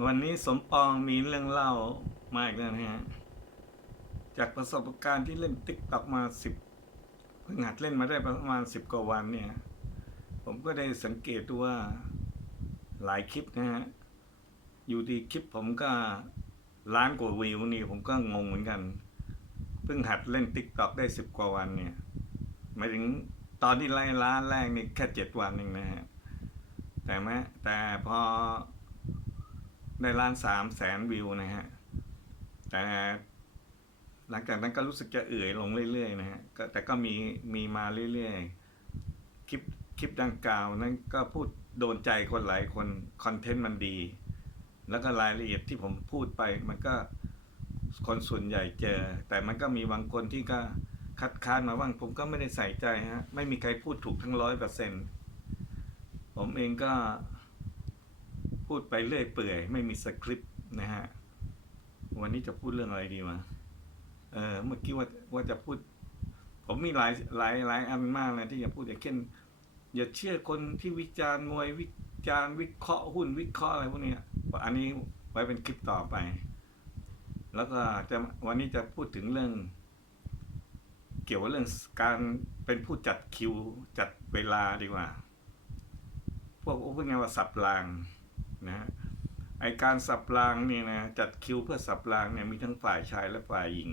วันนี้สมปองมีเรื่องเล่ามาอีกแล้วนะฮะ จากประสบการณ์ที่เล่นติ๊กต็อกมาสิบเพิ่งหัดเล่นมาได้ประมาณสิบกว่าวันเนี่ย ผมก็ได้สังเกตดูว่าหลายคลิปนะฮะ อยู่ดีคลิปผมก็ล้านกว่าวิวนี่ผมก็งงเหมือนกัน เพิ่งหัดเล่นติ๊กต็อกได้สิบกว่าวันเนี่ยหมายถึงตอนที่ไล่ล้านแรกนี่แค่เจ็ดวันเองนะฮะ แต่แม้แต่พอ ได้ล้านสามแสนวิวนะฮะ แต่หลังจากนั้นก็รู้สึกจะเอื่อยลงเรื่อยๆนะฮะแต่ก็มีมีมาเรื่อยๆ คลิปคลิปดังกล่าวนั้นก็พูดโดนใจคนหลายคนคอนเทนต์มันดี แล้วก็รายละเอียดที่ผมพูดไปมันก็คนส่วนใหญ่เจอ แต่มันก็มีบางคนที่ก็คัดค้านมาว่างผมก็ไม่ได้ใส่ใจฮะ ไม่มีใครพูดถูกทั้งร้อยเปอร์เซ็นต์ผมเองก็ พูดไปเรื่อยเปื่อย ไม่มีสคริปต์นะฮะ วันนี้จะพูดเรื่องอะไรดีวะเออเมื่อกี้ว่าว่าจะพูด ผมมีหลายหลายหลายอันมากเลยที่จะพูดอย่างเช่นอย่าเชื่อคนที่วิจารณ์มวยวิจารณ์วิเคราะห์หุ้นวิเคราะห์อะไรพวกนี้อันนี้ไว้เป็นคลิปต่อไป แล้วก็จะวันนี้จะพูดถึงเรื่อง เกี่ยวกับเรื่องการเป็นผู้จัดคิวจัดเวลาดีกว่า พวกพวกงานว่าสับราง นะฮะไอการสับรางเนี่ยนะจัดคิวเพื่อสับรางเนี่ยมีทั้งฝ่ายชายและฝ่ายหญิง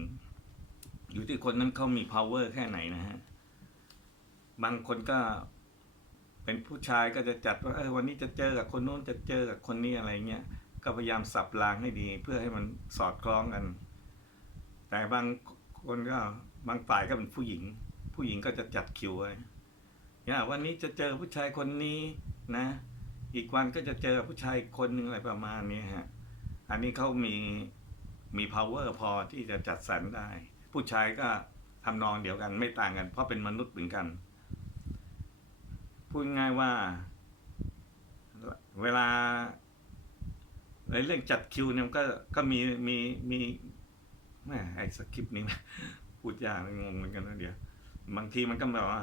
อยู่ที่คนนั้นเขามี power แค่ไหนนะฮะบางคนก็เป็นผู้ชายก็จะจัดว่าเออวันนี้จะเจอกับคนโน้นจะเจอกับคนนี้อะไรเงี้ยก็พยายามสับรางให้ดี เพื่อให้มันสอดคล้องกัน แต่บางคนก็บางฝ่ายก็เป็นผู้หญิง ผู้หญิงก็จะจัดคิวไว้เนี่ยวันนี้จะเจอผู้ชายคนนี้นะ อีกวันก็จะเจอผู้ชายคนหนึ่งอะไรประมาณนี้ฮะ อันนี้เขามีมี power พอที่จะจัดสรรได้ ผู้ชายก็ทำนองเดียวกันไม่ต่างกัน เพราะเป็นมนุษย์เหมือนกัน พูดง่ายว่า เวลาในเรื่องจัดคิวเนี่ยก็ก็มีมีมีแม่ไอ้สคริปต์นี้นะพูดยากงงเหมือนกันนะเดี๋ยว บางทีมันก็แบบว่า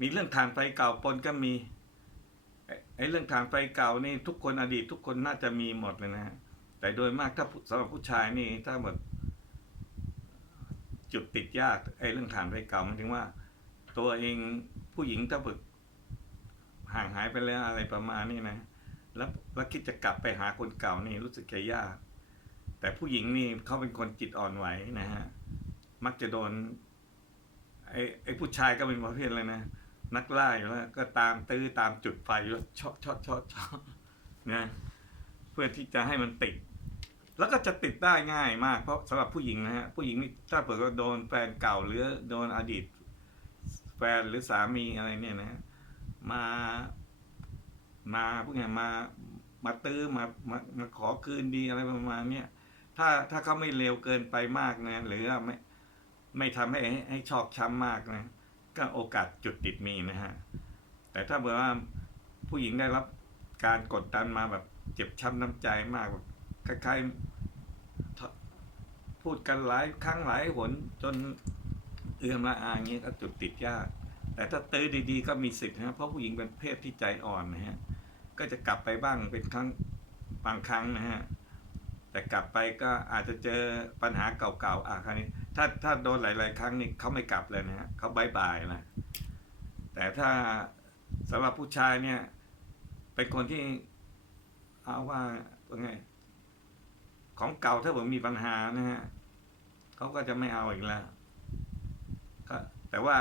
มีเรื่องทานไฟเก่าปนก็มี ไอ้เรื่องฐานไฟเก่านี่ทุกคนอดีตทุกคนน่าจะมีหมดเลยนะฮะแต่โดยมากถ้าสำหรับผู้ชายนี่ถ้าหมดจุดติดยากไอ้เรื่องฐานไฟเก่ามันถึงว่า ตัวเองผู้หญิงถ้าฝึกห่างหายไปแล้วอะไรประมาณนี้นะแล้วแล้วคิดจะกลับไปหาคนเก่านี่รู้สึกจะยาก แต่ผู้หญิงนี่เขาเป็นคนจิตอ่อนไหวนะฮะมักจะโดนไอ้ไอ้ผู้ชายก็เป็นประเภทเลยนะ นักล่าอยู่แล้วก็ตามตื้อตามจุดไฟแล้วช็อตช็อตช็อตช็อตนะเพื่อที่จะให้มันติด แล้วก็จะติดได้ง่ายมาก เพราะสำหรับผู้หญิงนะฮะผู้หญิงนี่ถ้าเปิดว่าโดนแฟนเก่าหรือโดนอดีต แฟนหรือสามีอะไรเนี่ยนะ มา มาพวกเนี้ยมามาตื้อมามามาขอคืนดีอะไรประมาณเนี้ยถ้าถ้าเขาไม่เร็วเกินไปมากนะหรือว่าไม่ไม่ทำให้ให้ชอกช้ำมากนะ ก็โอกาสจุดติดมีนะฮะ แต่ถ้าเผื่อว่าผู้หญิงได้รับการกดดันมาแบบเจ็บช้ำน้ำใจมากแบบคล้ายๆพูดกันหลายครั้งหลายหนจนเอื้อมละอาอางเงี้ยก็จุดติดยาก แต่ถ้าตื้อดีๆ ก็มีสิทธิ์นะเพราะผู้หญิงเป็นเพศที่ใจอ่อนนะฮะก็จะกลับไปบ้างเป็นครั้งบางครั้งนะฮะแต่กลับไปก็อาจจะเจอปัญหาเก่าๆอะคราวนี้ ถ้าถ้าโดนหลาย ๆ ครั้งนี่เขาไม่กลับเลยนะฮะเขาบายบายนะแต่ถ้าสำหรับผู้ชายเนี่ย เป็นคนที่เอาว่าว่าไง ของเก่าถ้าผมมีปัญหานะฮะเขาก็จะไม่เอาอีกแล้วแต่ว่า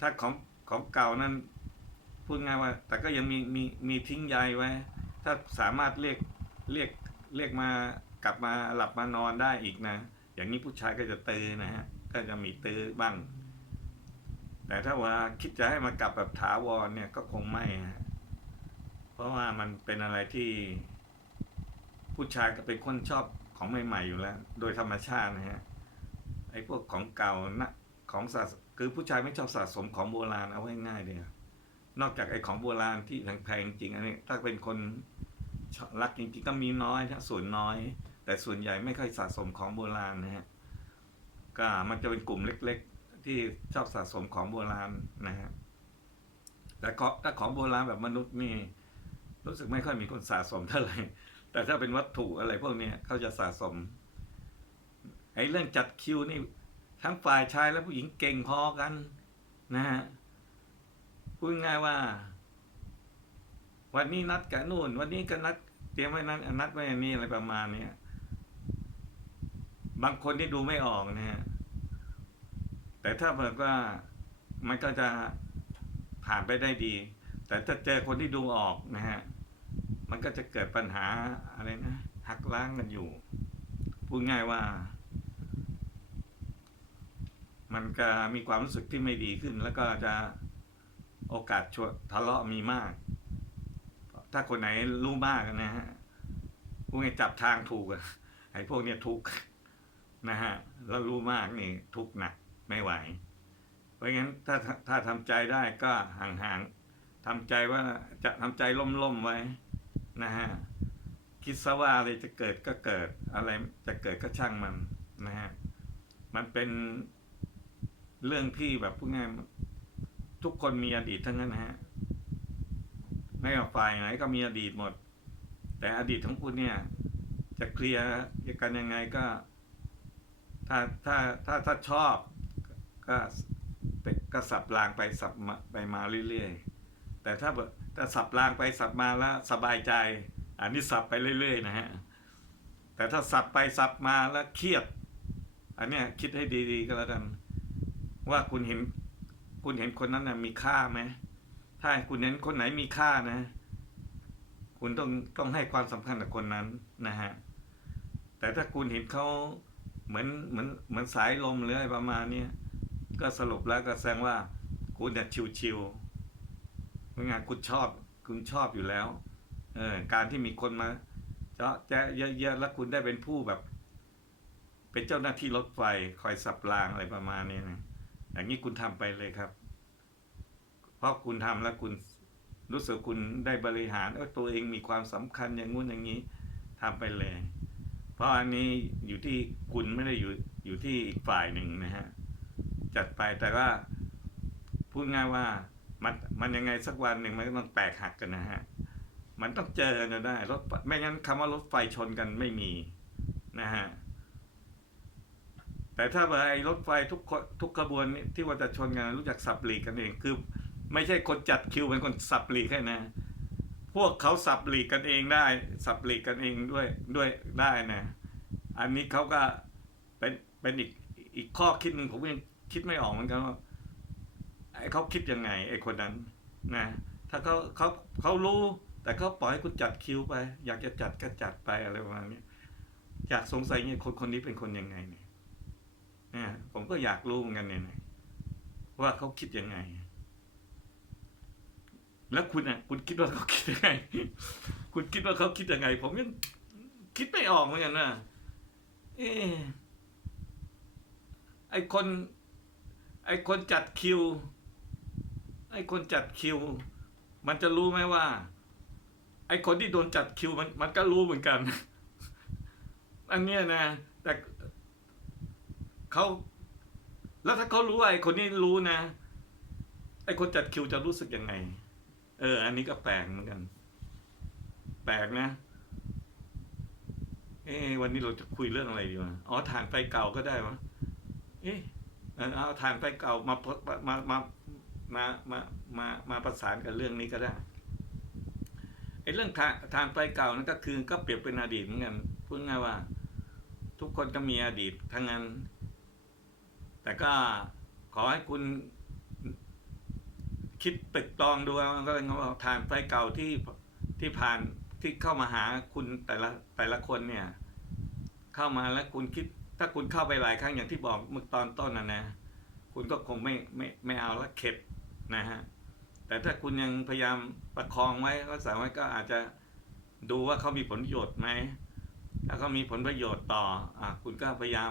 ถ้าของของเก่านั้นพูดง่ายว่า แต่ก็ยังมีมีมีทิ้งใยไว้ ถ้าสามารถเรียกเรียกเรียกมากลับมาหลับมานอนได้อีกนะ อย่างนี้ผู้ชายก็จะตื้อนะฮะ ก็จะมีตื้อบ้าง แต่ถ้าว่าคิดจะให้มากลับแบบถาวรเนี่ยก็คงไม่ฮะ เพราะว่ามันเป็นอะไรที่ ผู้ชายก็เป็นคนชอบของใหม่ๆอยู่แล้ว โดยธรรมชาตินะฮะ ไอ้พวกของเก่านะของสะคือผู้ชายไม่ชอบสะสมของโบราณเอาไว้ง่ายเลยนอกจากไอ้ของโบราณที่แพงๆจริงอันนี้ ถ้าเป็นคนรักจริงๆก็มีน้อยส่วนน้อย แต่ส่วนใหญ่ไม่ค่อยสะสมของโบราณนะฮะก็มันจะเป็นกลุ่มเล็ก ๆ ที่ชอบสะสมของโบราณนะฮะแต่ก็ถ้าของโบราณแบบมนุษย์นี่รู้สึกไม่ค่อยมีคนสะสมเท่าไหร่แต่ถ้าเป็นวัตถุอะไรพวกนี้เขาจะสะสมไอ้เรื่องจัดคิวนี่ทั้งฝ่ายชายและผู้หญิงเก่งพอกันนะฮะพูดง่ายว่า วันนี้นัดกับนู่น วันนี้ก็นัดเตรียมไว้นั้นนัดไว้นนี้อะไรประมาณเนี้ย บางคนที่ดูไม่ออกนะฮะแต่ถ้าเบิกว่ามันก็จะผ่านไปได้ดี แต่ถ้าเจอคนที่ดูออกนะฮะมันก็จะเกิดปัญหาอะไรนะหักล้างกันอยู่พูดง่ายว่า มันก็มีความรู้สึกที่ไม่ดีขึ้น แล้วก็จะโอกาสชวทะเลาะมีมาก ถ้าคนไหนรู้มากนะฮะพวกนี้จับทางถูกอะไอ้พวกเนี้ยทุกข์ นะฮะแล้วรู้มากนี่ทุกหนักไม่ไหว เพราะงั้นถ้าถ้าทำใจได้ก็ห่างๆทำใจว่าจะทำใจล่มๆไว้นะฮะคิดซะว่าอะไรจะเกิดก็เกิดอะไรจะเกิดก็ช่างมันนะฮะมันเป็นเรื่องที่แบบพูดง่ายทุกคนมีอดีตทั้งนั้นนะฮะไม่ว่าฝ่ายไหนก็มีอดีตหมด แต่อดีตของคุณเนี่ย จะเคลียร์กันยังไงก็ ถ้าถ้าถ้าถ้าชอบก็ก็สับรางไปสับมาไปมาเรื่อยๆ แต่ถ้าถ้าสับรางไปสับมาแล้วสบายใจ อันนี้สับไปเรื่อย ๆ นะฮะ แต่ถ้าสับไปสับมาแล้วเครียด อันเนี้ยคิดให้ดีๆก็แล้วกัน ว่าคุณเห็นคุณเห็นคนนั้นนะมีค่าไหมถ้าคุณเห็นคนไหนมีค่านะ คุณต้องต้องให้ความสำคัญกับคนนั้นนะฮะ แต่ถ้าคุณเห็นเขา เหมือนเหมือนเหมือนสายลมหรืออะไรประมาณนี้ก็สรุปแล้วก็แสดงว่าคุณเนี่ยชิวๆเพราะงานคุณชอบคุณชอบอยู่แล้วเออการที่มีคนมาเจาะแจ๊ะเยอะๆแล้วคุณได้เป็นผู้แบบ เป็นเจ้าหน้าที่รถไฟคอยสับรางอะไรประมาณนี้นะอย่างนี้คุณทำไปเลยครับ เพราะคุณทำแล้วคุณรู้สึกคุณได้บริหารเออตัวเองมีความสำคัญอย่างงู้นอย่างนี้ทำไปเลย ราะอันนี้อยู่ที่คุณไม่ได้อยู่อยู่ที่อีกฝ่ายหนึ่งนะฮะจัดไปแต่ว่าพูดง่ายว่ามันมันยังไงสักวันหนึ่งมันก็ต้องแตกหักกันนะฮะมันต้องเจอกันจนได้รถไม่งั้นคำว่ารถไฟชนกันไม่มีนะฮะแต่ถ้าว่าไอ้รถไฟทุกทุกขบวนนี่ที่ว่าจะชนกันรู้จักสับหลีกกันเองคือ ไม่ใช่คนจัดคิวเป็นคนสับหลีกให้นะ พวกเขาสับหลีกกันเองได้ สับหลีกกันเองด้วยด้วยได้นะ อันนี้เขาก็เป็นเป็นอีกอีกข้อคิดหนึ่งผมยังคิดไม่ออกเหมือนกันว่าไอ้เขาคิดยังไงไอ้คนนั้นนะถ้าเขาเขาเขารู้ แต่เขาปล่อยให้คุณจัดคิวไป อยากจะจัดก็จัดไปอะไรประมาณนี้อยากสงสัยเนี่ยคนคนนี้เป็นคนยังไงเนี่ยนะผมก็อยากรู้เหมือนกันเนี่ยว่าเขาคิดยังไง แล้วคุณอะคุณคิดว่าเขาคิดยังไง คุณคิดว่าเขาคิดยังไง ผมยังคิดไม่ออกเหมือนกันนะเออไอคน ไอคนจัดคิว ไอคนจัดคิว มันจะรู้ไหมว่า ไอคนที่โดนจัดคิวมันมันก็รู้เหมือนกัน อันเนี้ยนะ แต่เขาแล้วถ้าเขารู้ว่าไอคนนี้รู้นะ ไอคนจัดคิวจะรู้สึกยังไง เออ อันนี้ก็แปลกเหมือนกัน แปลกนะ เอ๊วันนี้เราจะคุยเรื่องอะไรดีวะ อ๋อฐานไฟเก่าก็ได้วะเอ๊ะเอาฐานไฟเก่ามามามามามามามาประสานกับเรื่องนี้ก็ได้ไอ้เรื่องฐานฐานไฟเก่านั่นก็คือก็เปรียบเป็นอดีตเหมือนกันพูดง่ายว่า ทุกคนก็มีอดีตทั้งนั้น แต่ก็ขอให้คุณ คิดตึกตองดูก็เลยว่าฐานไฟเก่าที่ที่ผ่านที่เข้ามาหาคุณแต่ละแต่ละคนเนี่ย เข้ามาแล้วคุณคิด ถ้าคุณเข้าไปหลายครั้งอย่างที่บอกเมื่อตอนต้นนะนะ คุณก็คงไม่ไม่ไม่เอาละเข็ดนะฮะแต่ถ้าคุณยังพยายามประคองไว้รักษาไว้ก็อาจจะดูว่าเขามีผลประโยชน์ไหมถ้าเขามีผลประโยชน์ต่ออะคุณก็พยายาม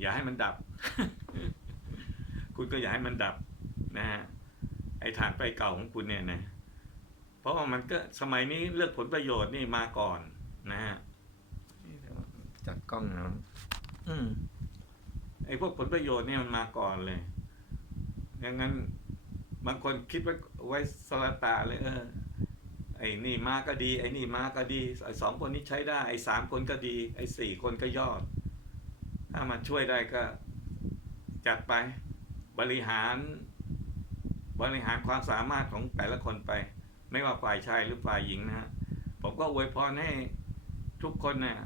อย่าให้มันดับ คุณก็อย่าให้มันดับนะฮะ ไอ้ฐานไฟเก่าของคุณเนี่ยนะเพราะว่ามันก็สมัยนี้เลือกผลประโยชน์นี่มาก่อนนะฮะจัดกล้องนะอืมไอ้พวกผลประโยชน์เนี่ยมันมาก่อนเลยอย่างนั้นบางคนคิดว่าไว้สลตาเลยเออไอไอ้นี่มาก็ดี ไอ้นี่มาก็ดีไอ้สองคนนี้ใช้ได้ ไอ้สามคนก็ดี ไอ้สี่คนก็ยอด ถ้ามาช่วยได้ก็จัดไปบริหาร บริหารความสามารถของแต่ละคนไป ไม่ว่าฝ่ายชายหรือฝ่ายหญิงนะฮะผมก็อวยพรให้ทุกคนเนี่ย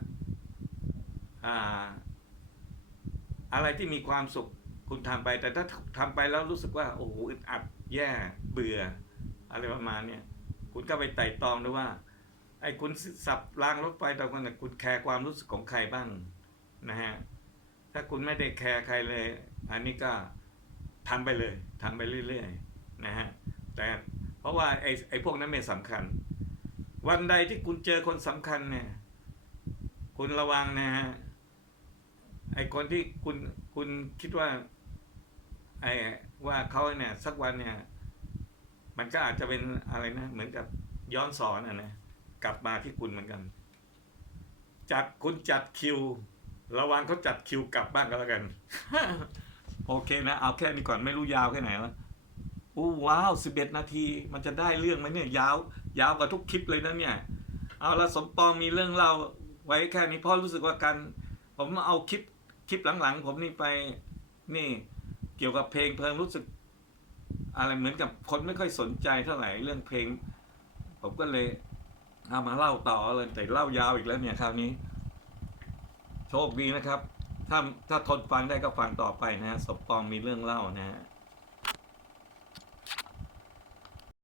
อะไรที่มีความสุขคุณทำไป แต่ถ้าทำไปแล้วรู้สึกว่าโอ้โหอึดอัดแย่เบื่อ อะไรประมาณเนี่ยคุณก็ไปไต่ตองดูว่าไอ้คุณสับรางรถไฟตอนคนน่ะคุณแคร์ความรู้สึกของใครบ้างนะฮะถ้าคุณไม่ได้แคร์ใครเลย อันนี้ก็ทำไปเลยทำไปเรื่อย ๆ นะฮะแต่เพราะว่าไอ้ไอ้พวกนั้นไม่สำคัญ วันใดที่คุณเจอคนสำคัญเนี่ยคุณระวังนะฮะไอ้คนที่คุณคุณคิดว่าไอ้ว่าเขาเนี่ยสักวันเนี่ย มันก็อาจจะเป็นอะไรนะ เหมือนกับย้อนสอนอะนะกลับมาที่คุณเหมือนกัน จัดคุณจัดคิว ระวังเขาจัดคิวกลับบ้างก็แล้วกัน โอเคนะ เอาแค่นี้ก่อนไม่รู้ยาวแค่ไหนวะ โอ้ว้าวสิบเอ็ดนาทีมันจะได้เรื่องไหมเนี่ยยาวยาวกว่าทุกคลิปเลยนะเนี่ย เอาละสมปองมีเรื่องเล่าไว้แค่นี้พราะรู้สึกว่าการผมเอาคลิปคลิปหลังๆ ผมนี่ไปนี่เกี่ยวกับเพลงเพลิงรู้สึก อะไรเหมือนกับคนไม่ค่อยสนใจเท่าไหร่เรื่องเพลง ผมก็เลยเอามาเล่าต่อเลยแต่เล่ายาวอีกแล้วเนี่ยคราวนี้ โชคดีนะครับ ถ้าถ้าทนฟังได้ก็ฟังต่อไปนะฮะสมปองมีเรื่องเล่านะฮะ